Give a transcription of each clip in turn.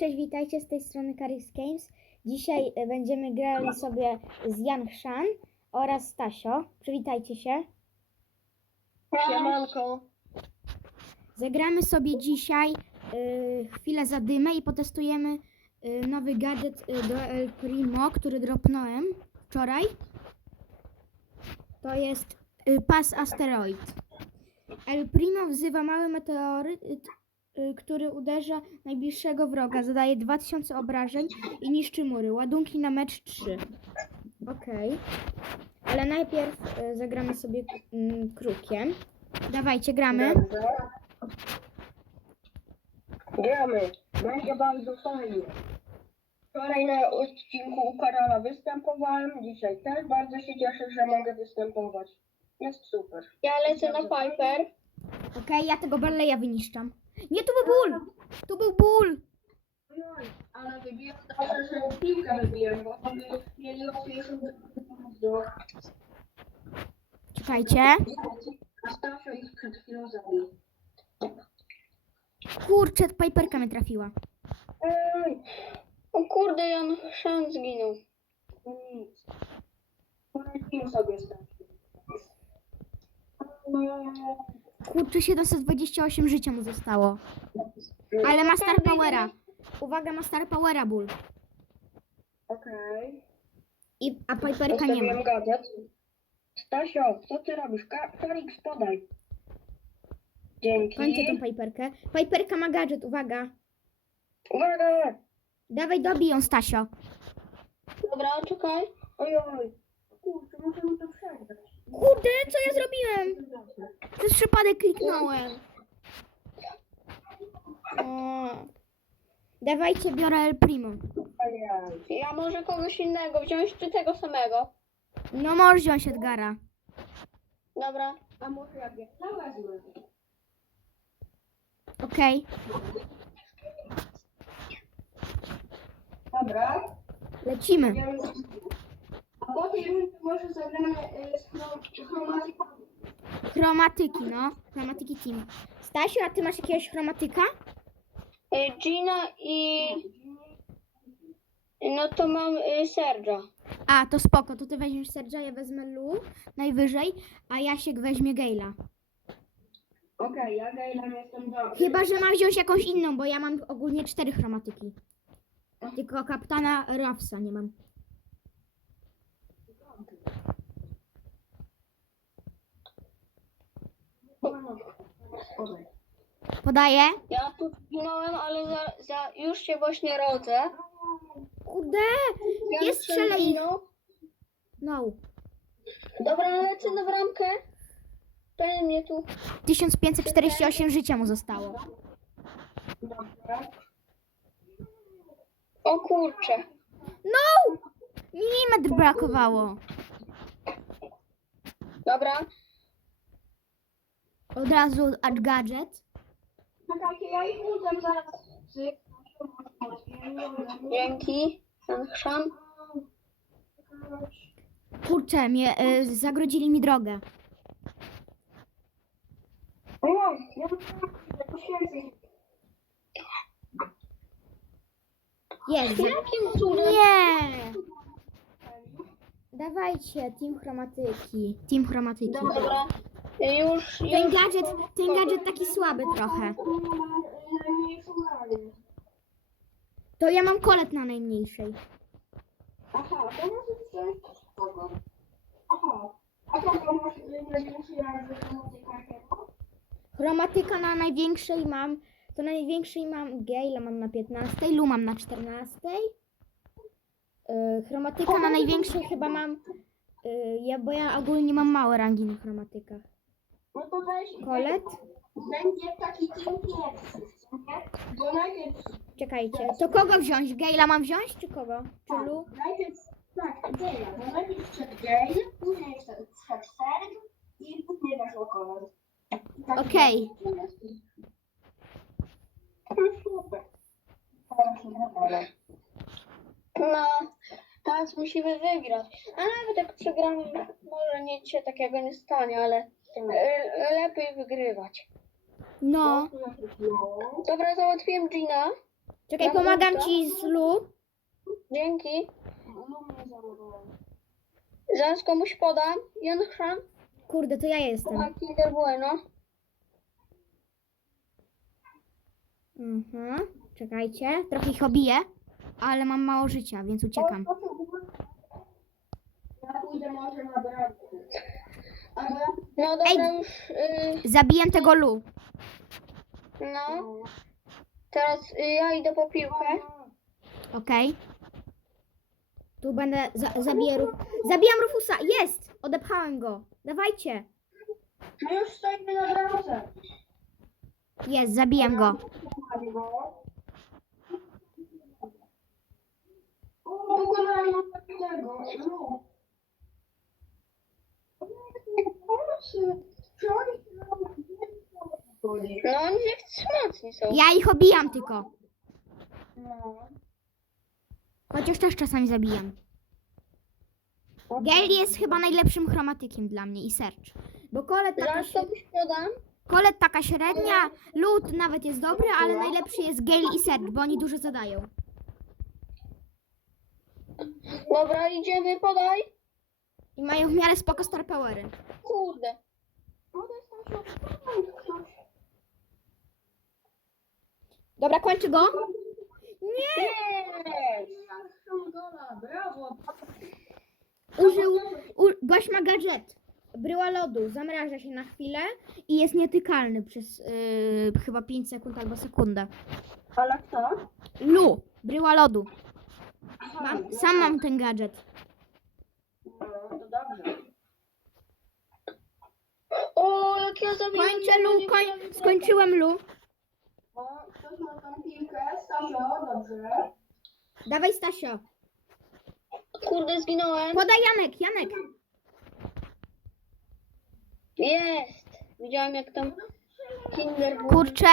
Cześć, witajcie z tej strony Karis Games. Dzisiaj e, będziemy grali sobie z Yang Shan oraz Stasio. Przywitajcie się. Siemanko. Zagramy sobie dzisiaj y, chwilę zadymę i potestujemy y, nowy gadżet y, do El Primo, który dropnąłem wczoraj. To jest y, pas asteroid. El Primo wzywa mały meteoryt, który uderza najbliższego wroga, zadaje 2000 obrażeń i niszczy mury. Ładunki na mecz 3. Okej. Ale najpierw y, zagramy sobie mm, krukiem. Dawajcie, gramy. Dobrze. Gramy. Będzie bardzo fajnie. Wczoraj na odcinku u Karola występowałem, dzisiaj też bardzo się cieszę, że mogę występować. Jest super. Ja lecę na Piper. Okej, ja tego Barleya wyniszczam. Nie, tu był ból! Tu był ból! Ale wybiłem dobrze, że piłkę wybiłem, bo to mieli łatwiejszą do Czekajcie. Ich przed chwilą zabił. Kurczę, Piperka mnie trafiła. Ej, O kurde, Jan Szan zginął. nic. Sobie Stasio. Kurczę, 728 życia mu zostało. Ale ma Star Powera. Uwaga, ma Star Powera ból. Okej. I, a Piperka nie ma. Gadżet. Stasio, co ty robisz? Ka- Karix, podaj. Dzięki. Kończę tą Piperkę. Piperka ma gadżet, uwaga. Uwaga! Dawaj, dobij ją, Stasio. Dobra, czekaj. Ojoj. Kurczę, możemy to przegrać. Kurde, co ja zrobiłem? Przez przypadek kliknąłem. O. Dawajcie, biorę El Primo. Ja może kogoś innego wziąć, czy tego samego. No możesz wziąć Edgara. Dobra. A może ja? Okej. Dobra. Lecimy. A potem może zagramy y, z chrom- chromatyką. Chromatyki, no. Chromatyki team. Stasiu, a ty masz jakiegoś chromatyka? Y, Gina i... No to mam y, Serge'a. A, to spoko, to ty weźmiesz Serge'a, ja wezmę Lu najwyżej, a Jasiek weźmie Gale'a. Okej, ja Gejlem jestem dobry. Chyba, że mam wziąć jakąś inną, bo ja mam ogólnie cztery chromatyki. Tylko kapitana Rafsa nie mam. Podaj. Podaję. Ja tu zginąłem, ale za, za, już się właśnie rodzę. Kurde, Jan nie strzelaj. No. Dobra, lecę na bramkę. Ten mnie tu. 1548 życia mu zostało. Dobra. O kurczę. No! Milimetr brakowało. Dobra. Od razu add gadżet. Czekajcie, ja ich udzę zaraz. Dzięki. Jan Szan. Kurczę, mnie y, zagrodzili mi drogę. Ojoj, ja poświęcę. Jest. Jakim cudem? Nie! Dawajcie, team chromatyki. Team chromatyki. Dobra. Już, Ten już. gadżet, ten gadżet taki słaby trochę. To ja mam kolet na najmniejszej. Aha, to może wziąć kogo. Aha. A kogo masz największy razy chromatyka? Chromatyka na największej mam. To na największej mam Gale'a mam na 15, Lu mam na 14. Yy, chromatyka na największej chyba mam. Yy, ja, bo ja ogólnie mam małe rangi na chromatykach. No to weź. Kolet? Będzie taki team pierwszy, nie? Bo najpierw, Czekajcie, to kogo wziąć? Gale'a mam wziąć czy kogo? Czy Lu? najpierw, tak, Gale, bo najpierw wszedł Gale, później wszedł Serg i później weszło Kolan. Tak Okej. No super. Teraz nie dobra. No, teraz musimy wygrać. A nawet jak przegramy, może nic się takiego nie stanie, ale lepiej wygrywać. No. Dobra, załatwiłem Gina. Czekaj, pomagam ci z Lu. Dzięki. Zaraz komuś podam. Jan Chrzan. Kurde, to ja jestem. Kinder Bueno. Mhm. Czekajcie, trochę ich obiję, ale mam mało życia, więc uciekam. Ja pójdę może na bramkę. Ale No dobra, Ej. już. y, Zabiję tego Lu. no. Teraz y, ja idę po piłkę. Okej. Tu będę. Za, zabiję Ruf. Zabijam Rufusa! Jest! Odepchałem go. Dawajcie. my już stoimy na bramce. Jest, zabiłem go. Pokonali tego. No. No oni jak mocni są. Ja ich obijam tylko. No. Chociaż też czasami zabijam. Gale jest chyba najlepszym chromatykiem dla mnie i Search. Bo Kolet taka, Zaraz. Kolet taka średnia, Lud nawet jest dobry, ale najlepszy jest Gale i Search, bo oni dużo zadają. Dobra, idziemy, podaj. I mają w miarę spoko star powery. Kurde. Dobra, kończy go. Nie! Brawo. Użył, u, gość ma gadżet. Bryła lodu, zamraża się na chwilę i jest nietykalny przez yy, chyba 5 sekund albo sekundę. Ale kto? Lu, bryła lodu. Mam, sam mam ten gadżet. Dobrze. O, jak ja zabiłem. Kończę Lu, koń, skończyłem Lu. O, ktoś ma tam piłkę. Stasio, dobrze. Dawaj Stasio. Kurde, zginąłem. Podaj Janek, Janek. Jest. Widziałem jak tam Kinder był. Kurczę.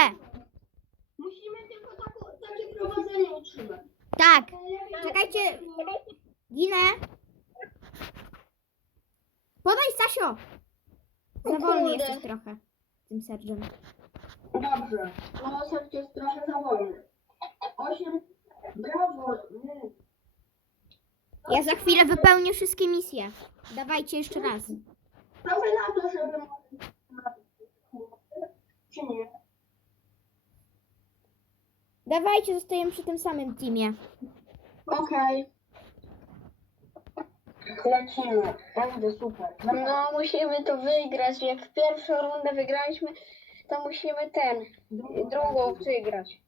Musimy tylko takie prowadzenie utrzymać. Tak. Czekajcie. Ginę. Podaj Stasio. Za wolny Kurde. jesteś trochę. Tym serczem. Dobrze. No, serce jest trochę za wolny. Osiem. Brawo. Ja za chwilę wypełnię wszystkie misje. Dawajcie jeszcze raz. Trochę na to, żeby... Czy nie? Dawajcie, zostajemy przy tym samym teamie. Okej. Lecimy. Będzie super. No, musimy to wygrać. Jak pierwszą rundę wygraliśmy, to musimy ten, drugą wygrać.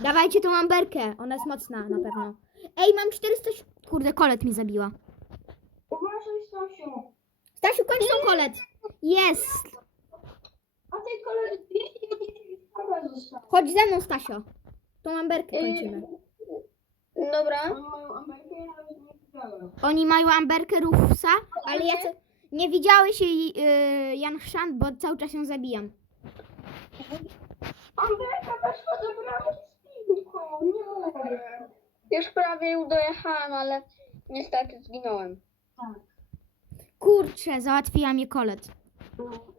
Dawajcie tą amberkę. Ona jest mocna na pewno. Ej, mam 400... Kurde, kolet mi zabiła. Uważaj, Stasiu. Stasiu, kończ tą kolet. Jest. A tej koledzy 290 zostało. Chodź ze mną, Stasio. Tą amberkę kończymy. Dobra. Oni mają Amerykę, ja nawet. Oni mają amberkę Rufusa, ale ja co... nie widziałeś jej yy, Jan Chrzan, bo cały czas ją zabijam. Ameryka weszła do bramy z piłką. Nie. Już prawie ją dojechałem, ale niestety zginąłem. Kurczę, załatwiła mnie kolet.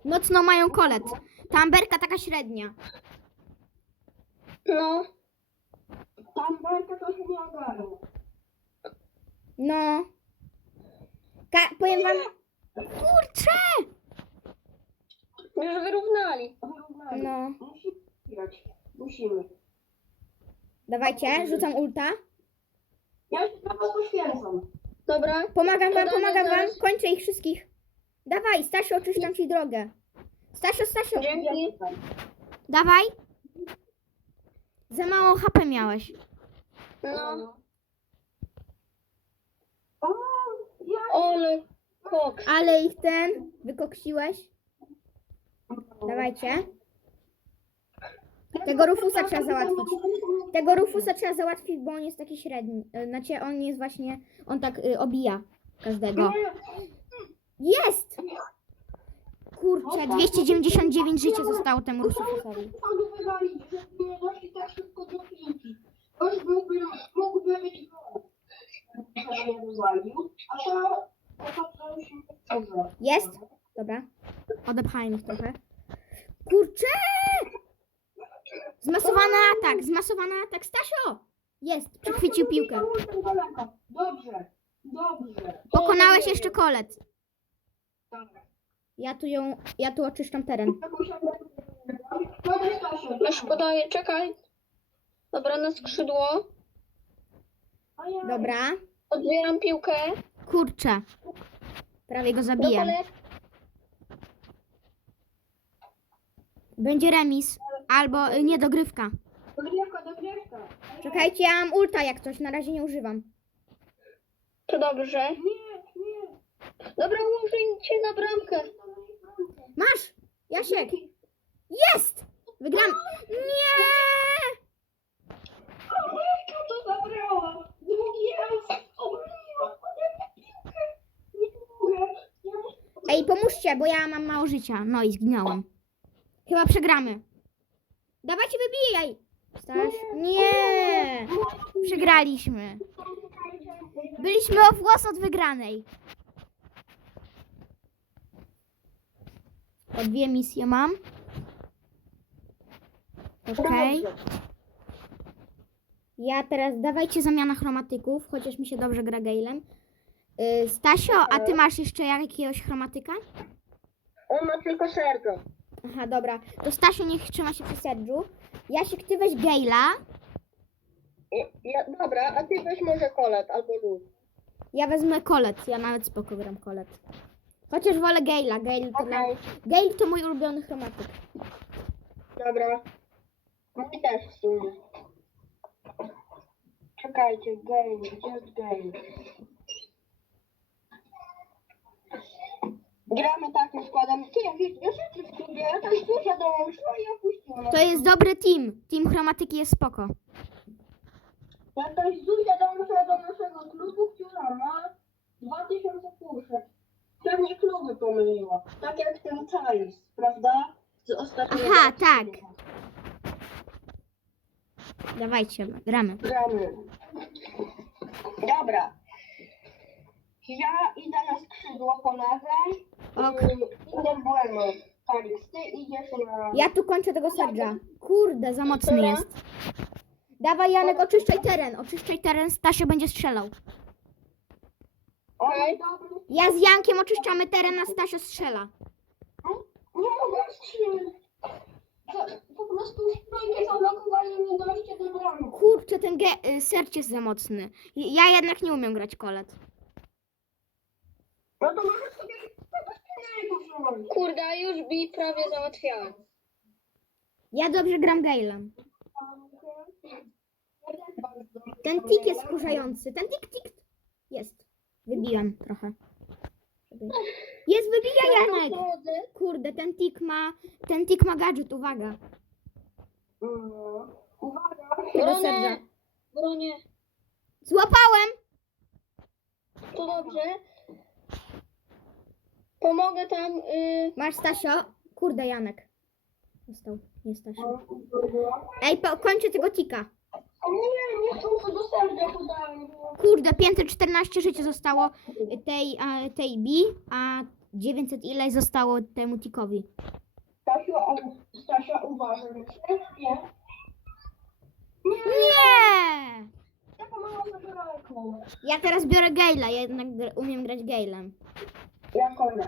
Mocno mają kolet. Ta amberka taka średnia. No, Ta Ameryka trochę nie ogarnia. No. Ka- powiem wam... Kurczę! już wyrównali. Wyrównali. No. Musimy grać. Musimy. Dawajcie, rzucam ulta. Ja na was poświęcam. Dobra. Pomagam wam, pomagam wam. Kończę ich wszystkich. Dawaj, Stasiu, oczyszczam ci drogę. Stasio, Stasio, Dzięki. dawaj. Za mało HP miałeś. No, O, ja... ole koks. Ale ich ten wykoksiłeś. Dawajcie. Tego Rufusa trzeba załatwić. Tego Rufusa trzeba załatwić, bo on jest taki średni. E, Znaczy, on jest właśnie, on tak y, obija każdego. Jest! Kurczę, 299 życia zostało temu Rufusowi. Mogę wywalić, żeby nie doszli tak szybko do piłki. Już mógłbym, mógłbym mieć. Wywalił. A to... To. Jest? Dobra. Odepchałem ich trochę. Kurczę! Zmasowany atak, zmasowany atak. Stasio! Jest, przechwycił piłkę. Dobrze, dobrze. Pokonałeś jeszcze kolet. Dobra. Ja tu ją, ja tu oczyszczam teren. Chodź, Stasiu. Już podaję, czekaj. Dobra, na skrzydło. Dobra. Odbieram piłkę. Kurczę. Prawie go Do zabiję. Będzie remis. Albo y, niedogrywka. Dogrywka, dogrywka. Czekajcie, ja mam ulta jak coś, na razie nie używam. To dobrze. Nie, nie. Dobra, użyjcie na bramkę. Masz! Jasiek! Jest! Wygram! Nie! Dogrywka to zabrała. Drugi raz. Obroniła. Ode mnie piłkę. Nie mogę. Ja muszę... Ej, pomóżcie, bo ja mam mało życia. No i zginąłem. Chyba przegramy. Dawajcie, wybijaj! Staś? Nie! Przegraliśmy. Byliśmy o włos od wygranej. O dwie misje mam. Okej. Ja teraz dawajcie zamiana chromatyków, chociaż mi się dobrze gra Gailem. Yy, Stasio, a ty masz jeszcze jakiegoś chromatyka? On ma tylko serce. Aha, dobra. To Stasio niech trzyma się przy Sergiu. Jasiek, ty weź Gaila. Ja, dobra, a ty weź może kolet albo luz. Ja wezmę Kolet. Ja nawet spoko gram Kolet. Chociaż wolę Gaila. Gail to. Okej. Gail to mój ulubiony chromatyk. Dobra. Mój też w sumie. Czekajcie, game, gdzie jest game? Gramy takim składem. Ty, wiesz, ja siedzę w klubie, ja tam Zuzia dołączyła i opuściła. To jest dobry team. Team chromatyki jest spoko. Jakaś Zuzia dołączyła do naszego klubu, która ma 2000 puszek. Pewnie kluby pomyliła. Tak jak ten Thais, prawda? Z ostatniego Aha, tak. odcinka. Dawajcie, gramy. Gramy. Dobra. Ja idę na skrzydło po lewej. Ok. Idę bueno. Felix, ty idziesz na... Ja tu kończę tego Sergia. Kurde, za mocny jest. Dawaj Janek, oczyszczaj teren. Oczyszczaj teren, Stasio będzie strzelał. Okej. Dobry. Ja z Jankiem oczyszczamy teren, a Stasio strzela. Nie mogę Po prostu strojkę zablokowali mi dojście do bramy. Kurczę, ten ge- y, jest za mocny. Ja jednak nie umiem grać kolet. No to możesz sobie czegoś innego wziąć. Kurde, już bi prawie załatwiałem. Ja dobrze gram Gailem. Ten tik jest wkurzający. Ten tik, tik. Jest. Wybiłem trochę. Jest, wybija Janek! Kurde, ten tik ma, ten tik ma gadżet, uwaga. Uwaga. Bronę, bronię. Złapałem! To dobrze. Pomogę tam. Y, Masz Stasio? Kurde, Janek. Został, nie Stasio. Ej, po, kończę tego tika. O nie, nie chcą co do serca podałem. Kurde, 514 życia zostało tej, a, tej Bi, a 900 ileś zostało temu tikowi. Stasia, Stasia uważaj. Nie. Nie! Ja pomagam teraz biorę Gaila, ja jednak gr- umiem grać Gailem. Ja kolę.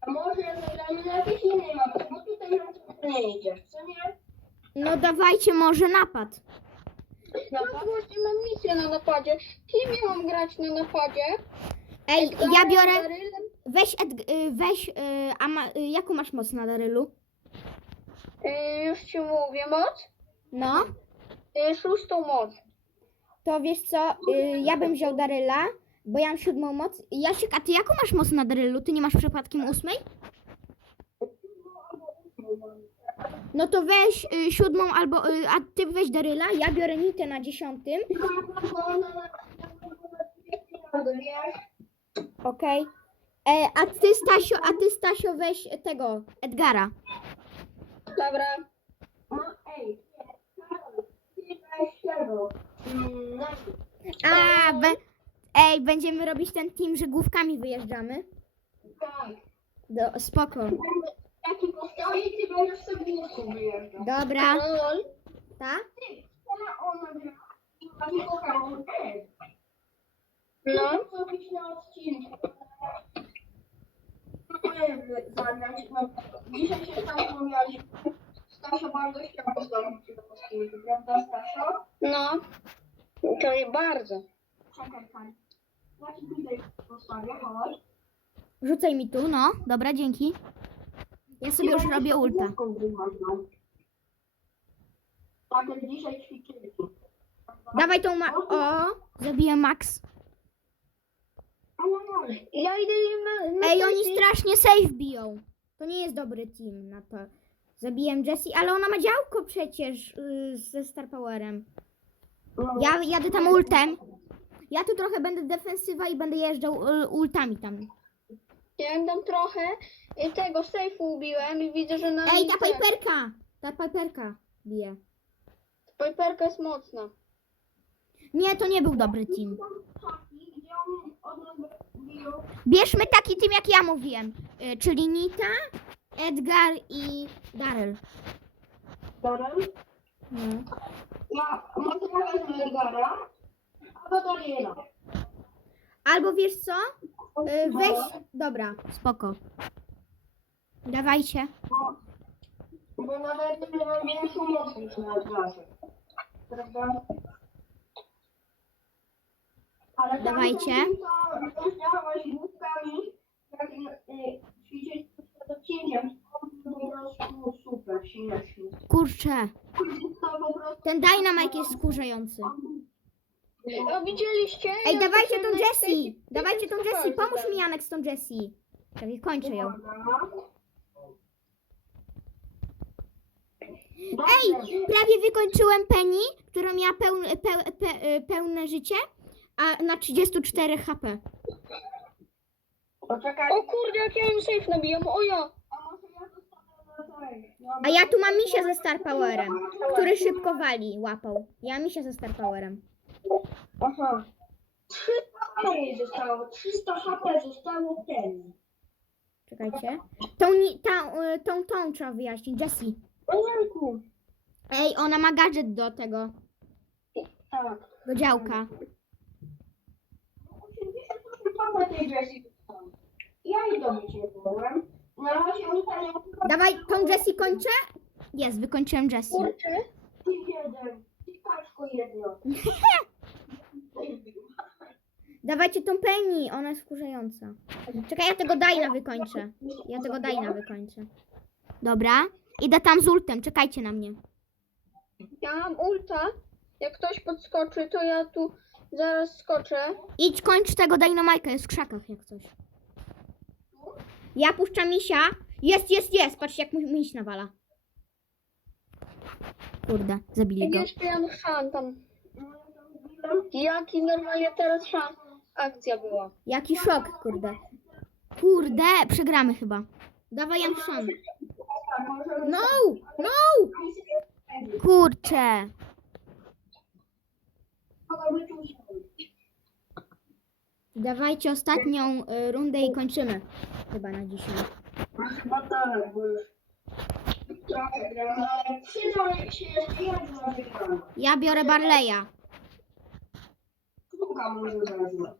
A może zagramy na jakiejś innej mapie, bo tutaj nam to nie idzie, co nie? No dawajcie może napad. no właśnie mam misję na napadzie. Kim ja mam grać na napadzie? Ej, ja biorę, Darylem? weź, Ed, y, weź, y, a ma, y, jaką masz moc na Darylu? Y, już ci mówię, moc? No, Y, szóstą moc. to wiesz co, y, ja bym wziął Daryla, bo ja mam siódmą moc. Jasiek, a ty jaką masz moc na Darylu? Ty nie masz przypadkiem ósmej? No to weź y, siódmą albo, y, a ty weź Daryla, ja biorę Nitę na dziesiątym, okej? E, A ty Stasio, a ty Stasio weź tego, Edgara. Dobra. No ej, ty weź tego. Mm, no. A, be, ej, będziemy robić ten team, że główkami wyjeżdżamy. Tak. Do, spoko. Taki postoi, ty będziesz sobie główką wyjeżdżał. Dobra, Karol, tak? No. Co być na odcinku? Próbuję zagrać, no, dzisiaj się. Stasia bardzo chciała postawić się do odcinku, prawda Stasia? No. To jest bardzo. Czekaj, Kari. Rzucaj mi tu, no. Dobra, dzięki. Ja sobie już robię ulta. Tak jak dzisiaj ćwiczyliśmy. Dawaj tą ma... O! Zabiję Max. Ja idę im Ej, oni strasznie safe biją. To nie jest dobry team na to. Zabiłem Jessie, ale ona ma działko przecież yy, ze Star Powerem. Ja jadę tam ultem. Ja tu trochę będę defensywa i będę jeżdżał y, ultami tam. Ja im dam trochę i tego sejfu ubiłem i widzę, że na Ej, ta Piperka! Ta Piperka bije. Piperka jest mocna. Nie, to nie był dobry team. Bierzmy taki team, jak ja mówiłem. Y, czyli Nita, Edgar i Daryl. Darem? No. Ja może ja albo wiesz co? Y, weź. Dobra, spoko. Dawajcie. Bo, nawet nie mam większą moc niż na. Prawda? Ale tam Dawajcie. To rozdziałaś główkami, jak y, ćwiczyć przed odcinkiem. To po prostu super. Kurczę. To po prostu... Ten Dynamite jest skurzający. O, widzieliście? Ej, Ja dawajcie tą Jessie! Dawajcie tą Jessie! Pomóż mi Janek z tą Jessie. Czekaj, kończę ją. Ej, prawie wykończyłem Penny, która miała pełne, pe, pe, pełne życie, a na 34 HP. Poczekaj, O kurde, jak ja im safe nabijam, o ja. a może ja zostanę na tej. A ja tu mam misia ze Star Powerem, który szybko wali, łapał. Ja misia ze Star Powerem. Aha. 300 HP zostało, 300 HP zostało ten. Czekajcie. Tą, ni- y, tą, tą trzeba wyjaśnić, Jessie. Ojejku. Ej, ona ma gadżet do tego, Tak. do działka. 88 HP tej Jessie. Ja jej dobić nie byłem. Na razie oni tam nie Dawaj, tą Jessie kończę? Jest, wykończyłem Jessie. Kurczę. jeden. I paczko jedno. Dawajcie tą Penny, ona jest wkurzająca. Czekaj, ja tego Dajna wykończę. Ja tego Dajna wykończę. Dobra, idę tam z ultem, czekajcie na mnie. Ja mam ulta. Jak ktoś podskoczy, to ja tu zaraz skoczę. Idź kończ tego Dynamajka, jest w krzakach jak coś. Ja puszczam misia. Jest, jest, jest, patrzcie jak mu miś nawala. Kurde, zabili Jak go. jeszcze ja szan tam. Jaki normalnie teraz szan. Akcja była. Jaki szok, kurde. Kurde, przegramy chyba. Dawaj Janszan. No, no! Kurczę. Dawajcie ostatnią y, rundę i kończymy. Chyba na dzisiaj. Chyba tak, bo już. Ja biorę Barleya. Może wezmę.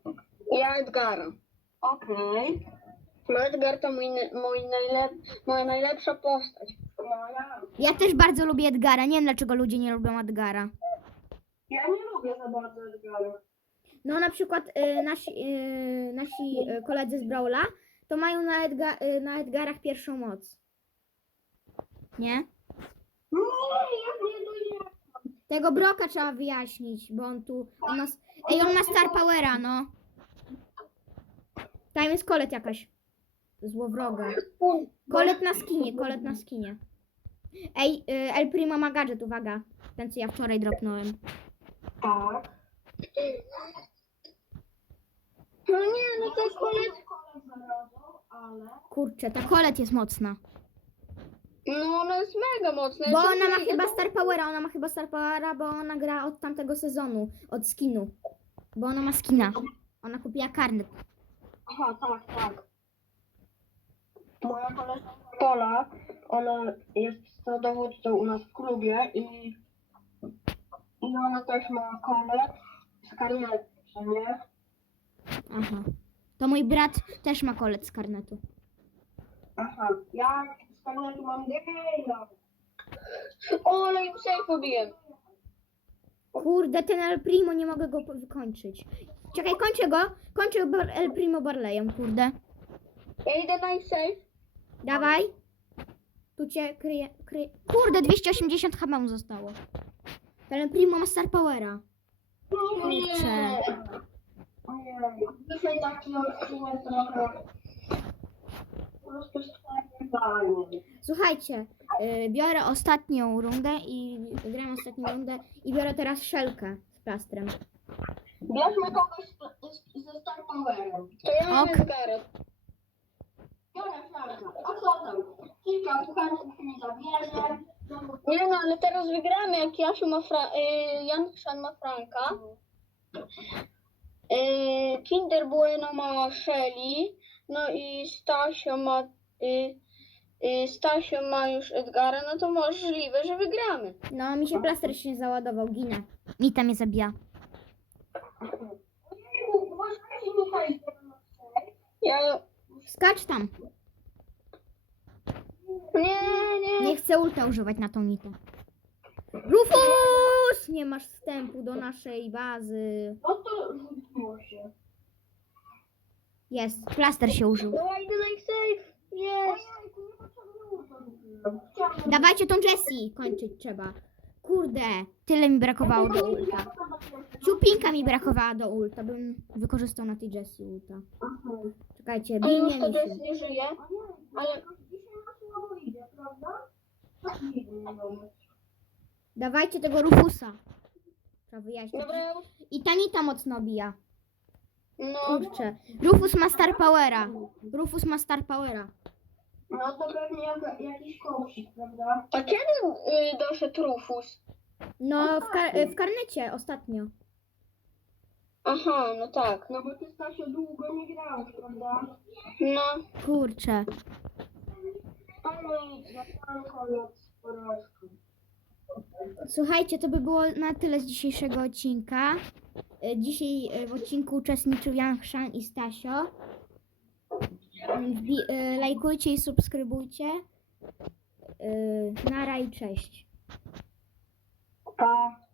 Ja Edgara. Okej. No Edgar to mój, mój najlep, moja najlepsza postać. No ja, Ja też bardzo lubię Edgara. Nie wiem dlaczego ludzie nie lubią Edgara. ja nie lubię za bardzo Edgara. No na przykład y, nasi, y, nasi y, koledzy z Brawla to mają na, Edga, y, na Edgarach pierwszą moc. Nie? Nie, ja nie dojdę. Tego Broka trzeba wyjaśnić, bo on tu... On nas, ej, on ma Star Powera, no. Tam jest kolet jakaś. Złowroga. Kolet na skinie, kolet na skinie. Ej, y, El Primo ma gadżet, uwaga. Ten, co ja wczoraj dropnąłem. Tak. No nie, no to jest kolet. Kurczę, ta kolet jest mocna. No ona jest mega mocna. Bo ona ma chyba Star Powera, ona ma chyba Star Powera, bo ona gra od tamtego sezonu, od skinu. Bo ona ma skina. Ona kupiła karnet. Aha, tak, tak. Moja koleżanka Pola, ona jest dowódcą u nas w klubie i, i ona też ma kolet z karnetu, nie? Aha. To mój brat też ma kolec z karnetu. Aha, ja z karnetu mam Gale'a. O, ale im safe pobiłem. Kurde, ten El Primo, nie mogę go wykończyć. Czekaj, kończę go. Kończę bar El Primo Barleyem, kurde. Ja idę na safe. Dawaj. Tu cię kryje, kryje. Kurde, 280 HP mu zostało. Ten El Primo ma Star Powera. Kurczę. Dzisiaj taki odcinek trochę... Słuchajcie, y, biorę ostatnią rundę i gram ostatnią rundę i biorę teraz szelkę z plastrem. Bierzmy kogoś z- z- ze Star Powerem. To ja mam Ok. Edgar'a. Biorę flarkę. A co tam? Kilka pucharów mi zabierze. Nie no, ale teraz wygramy, jak Jasiu ma fra- y, Jan Chrzan ma Franka. Y, Kinder Bueno ma Shelly. No i Stasio ma... Y, y, Stasio ma już Edgara, no to możliwe, że wygramy. No, mi się plaster się nie załadował, ginę. Mi tam mnie zabija. Ja... Skacz tam. Nie, nie. Nie chcę ulta używać na tą nitę. Rufus! Nie masz wstępu do naszej bazy. No to rzuciło się. Jest, plaster się użył. No ich safe. Jest. Ojejku, nie potrzebuję to Chciałabym... Dawajcie tą Jessie, kończyć trzeba. Kurde, tyle mi brakowało do ulta. Ciupinka mi brakowała do ulta, bym wykorzystał na tej Jessie ulta. Czekajcie, A już to Jess się. nie żyje. Ale. Dawajcie tego Rufusa. Trzeba wyjaśnić. Dobra, I ta nita mocno bija. no. Kurczę. Rufus ma Star Powera. Rufus ma Star Powera. No to pewnie jak, jakiś koksik, prawda? A kiedy y, doszedł Rufus? No, w, kar- w karnecie ostatnio. Aha, no tak. No bo ty Stasio długo nie grałeś, prawda? No. Kurczę. Ale koniec porażku. Słuchajcie, to by było na tyle z dzisiejszego odcinka. E, Dzisiaj e, w odcinku uczestniczył Jan Chrzan i Stasio. E, lajkujcie i subskrybujcie. E, Nara i cześć. Pa.